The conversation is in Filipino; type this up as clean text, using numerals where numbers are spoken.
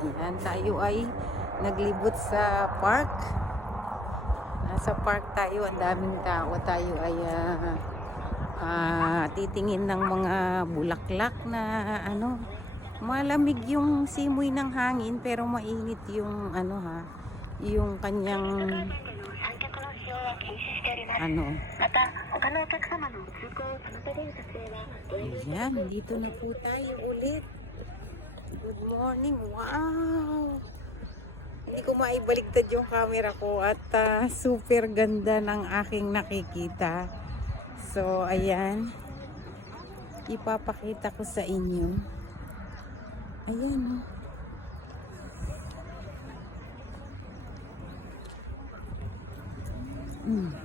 Ayan, tayo ay naglibot sa park. Nasa park tayo, ang daming tao. Tayo ay titingin ng mga bulaklak na ano. Malamig yung simoy ng hangin pero mainit yung yung kanyang ano. Ayan, dito na po tayo ulit. Good morning. Wow! Hindi ko maibaliktad yung camera ko at super ganda ng aking nakikita. So, ayan. Ipapakita ko sa inyo. Ayan, oh.